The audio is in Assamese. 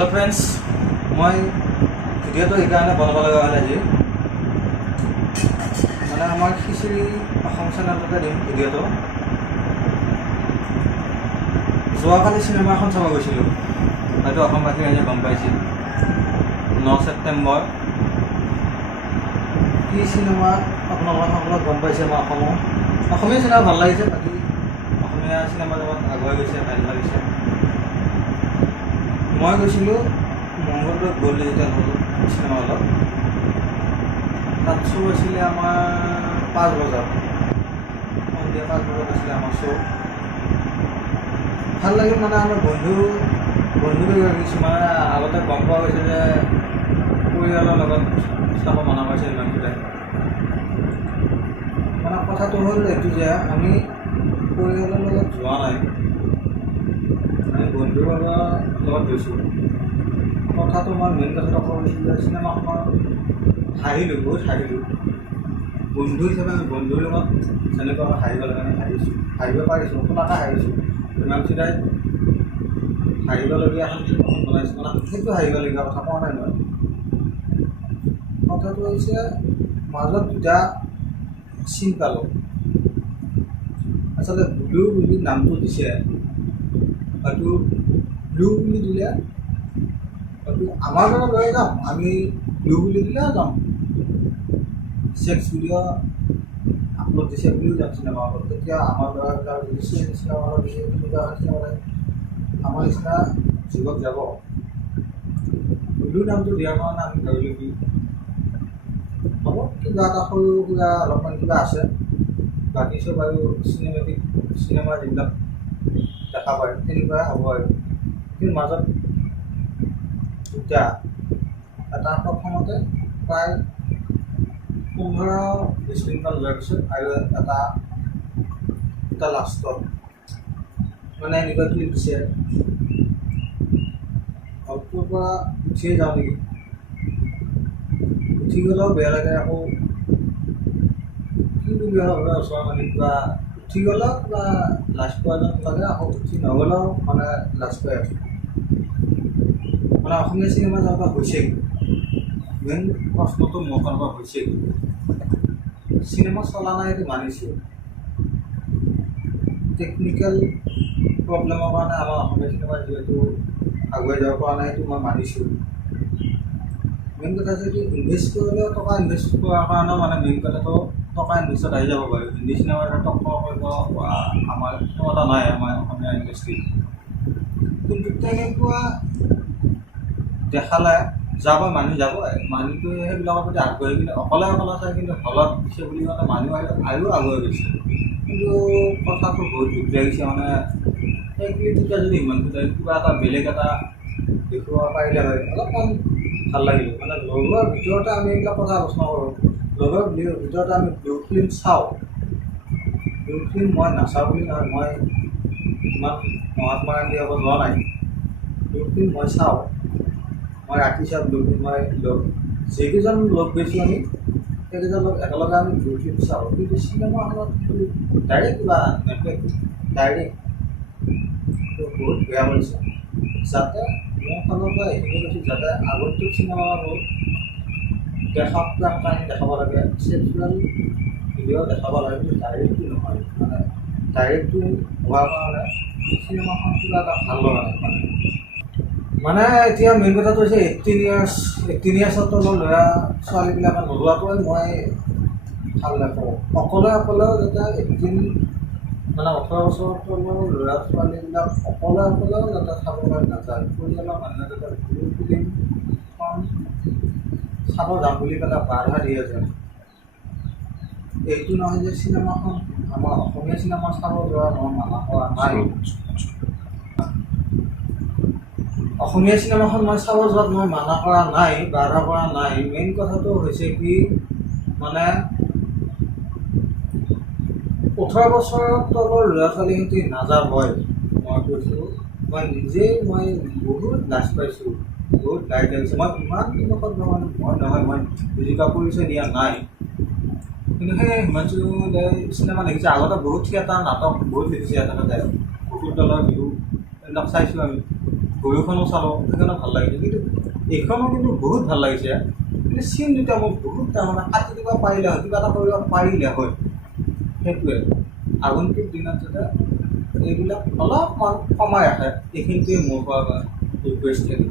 हेलो फ्रेंड्स मैं भिडिओ तो ये बनाब लगा आज मैं आम खिचिरी चेनेलते दी भिडिओ जोवाकाली सिनेमा चाब गई हयतोबासी राइजे गम पासी 9 सेप्टेम्बर कि सिनेमा अपना गम पासे मैं सिनेमा भल लगे बाकी सिनेमा जगत आगुआ गई ভাল लगे मैं गई मंगलदৈ गोल्ड डिजिटल हल सिनेमा हल तक शो आছিলে आमार 5 बजात सन्धिया 5 बजात आছিলে आमार शो ভাল लगे मैं आम बंधु मैं आगते गम पा गई परियालर चाब मना कर इमानकटाई मैं कथा हल ये आम परियालर जोआ ना बंधुर गई कथा मैं मेन कथा कैसे सिनेमा हारिलो बहुत हारिलो बंधु हिसापे बंधुर जेनेक हारिब लगे हारिब पारिছোঁ सलाका हारिছোঁ इमानकटाई हारिबलगिया फिल्म बनाइছোঁ मैं সেইটো हारिबलगिया कथा कोৱা নাই মই कथा হৈছে মাজত দুটা চিন পালোঁ आसलते ब्लू बुली नाम तो दिसे हयतो ब्लू बुली दिले हयतो आमार दरे लय जाम आमी ब्लू बुली दिले जाम सेक्स भिडिओ आपलोड दिसे बुलिও जाम सिनेमा हल তেতিয়া आमार दरे सिनेमा हल दिसे आमार निचिना যুৱক যাব ब्लू नाम तो दियार कारण आमी भाविলোঁ कि हम किबा এটা সৰু সুৰা অলপমান কিবা আছে बाकी सब और सिनेमेटिक सिनेमा जिला देखा पाए तेनेकुवाই हम कि मजत दुटा एटा प्रथमते प्राय 15-20 मिनिटमान जोৱাৰ পিছত আৰু এটা লাষ্টত মানে এনেকুৱা ক্লিপ দিছে হলটোৰ পৰা উঠিয়ে যাওঁ নেকি উঠি গ'লেও বেয়া লাগে আকৌ ওচৰ মানে কিবা উঠি গ'লেও কিবা লাজ পোৱা যেন লাগে আকৌ উঠি নগ'লেও মানে লাজ পাই আছোঁ মানে অসমীয়া চিনেমা যেনেকুৱা হৈছে মেইন প্ৰশ্নটো মোৰ কাৰণে হৈছে চিনেমা চলা নাই এইটো মানিছোঁ টেকনিকেল প্ৰব্লেমৰ কাৰণে আমাৰ অসমীয়া চিনেমা যিহেতু আগুৱাই যাব পৰা নাই সেইটো মই মানিছোঁ মেইন কথা হৈছে কি ইনভেষ্ট কৰিলেও টকা ইনভেষ্ট কৰাৰ কাৰণেও মানে মেইন কথাটো টকা ইনভেষ্টত আহি যাব পাৰোঁ হিন্দী চিনেমাৰ টকা কৰিব আমাৰ ক্ষমতা নাই আমাৰ অসমীয়া ইণ্ডাষ্ট্ৰী কিন্তু তেনেকুৱা দেখালে যাব মানুহ যাব মানুহটো সেইবিলাকৰ প্ৰতি আগ্ৰহী কিন্তু অকলে চাই কিন্তু হলত দিছে বুলি মানে মানুহ আৰু আগুৱাই গৈছে কিন্তু কথাটো বহুত দুখ লাগিছে মানে সেই ক্লিপটোতে যদি ইমানটো কিবা এটা বেলেগ এটা দেখুৱাব পাৰিলে হয় অলপমান ভাল লাগিল মানে লগৰ ভিতৰতে আমি এইবিলাক কথা আলোচনা কৰোঁ লগৰ ভিতৰতে আমি ব্লু ফিল্ম চাওঁ ব্লু ফিল্ম মই নাচাওঁ বুলি নহয় মই ইমান মহাত্মা গান্ধী হ'ব যোৱা নাই ব্লু ফিল্ম মই চাওঁ মই ৰাতি চাওঁ ব্লু ফিল্ম মই যিকেইজন লগ গৈছোঁ আমি সেইকেইজন লগ একেলগে আমি ব্লু ফিল্ম চাওঁ কিন্তু চিনেমা হলত ডাইৰেক্ট কিবা নেটৱৰ্ক ডাইৰেক্ট বহুত বেয়া কৰিছে যাতে মোৰ ফালৰ পৰা এইখিনি কৈছোঁ যাতে আগন্তুক চিনেমাবোৰ দেখাক কাহিনী দেখাব লাগে চেক্সুৱেল ভিডিঅ' দেখাব লাগে কিন্তু ডাইৰেক্টটো নহয় মানে ডাইৰেক্টটো হোৱাৰ কাৰণে চিনেমাখন কিবা এটা ভাল লগা নাই মানে এতিয়া মেইন কথাটো হৈছে 18 ইয়াৰ্ছৰ তলৰ ল'ৰা ছোৱালীবিলাকে নোলোৱাটোৱে মই ভাল নাপাওঁ অকলেও যাতে 18 মানে 18 বছৰৰ তলৰ ল'ৰা ছোৱালীবিলাক অকলেও যাতে চাবলৈ নাযায় পৰিয়ালৰ মানুহে যাতে ব্লু ফিল্মখন চাব যাম বুলি পেলাই বাধা দি আছে এইটো নহয় যে চিনেমাখন আমাৰ অসমীয়া চিনেমা চাব যোৱা মই মানা কৰা নাই অসমীয়া চিনেমাখন মই চাব যোৱাত মই মানা কৰা নাই বাধা কৰা নাই মেইন কথাটো হৈছে কি মানে 18 বছৰৰ তলৰ ল'ৰা ছোৱালী সিহঁতি নাযাবই মই কৈছোঁ মই নিজেই মই বহুত লাজ পাইছোঁ বহুত গাইড লাগিছে মই ইমান দিনকত মই নহয় মই জীৱিকা পৰিচয় দিয়া নাই কিন্তু সেই হিমাংশু চিনেমা দেখিছে আগতে বহুত থিয়েটাৰ নাটক বহুত দেখিছে এটা বহুত দলৰ বিহু এইবিলাক চাইছোঁ আমি গৰুখনো চালোঁ, সেইখনো ভাল লাগিছে, কিন্তু এইখনো কিন্তু বহুত ভাল লাগিছে। কিন্তু চিন দুটা মোক বহুত তাৰমানে কাটি দিব পাৰিলে হয়, কিবা এটা কৰিব পাৰিলে হয়, সেইটোৱে। আগন্তুক দিনত যাতে এইবিলাক অলপমান কমাই ৰাখে, এইখিনিটোৱে মোৰ পৰা ৰিকুৱেষ্ট থাকিব।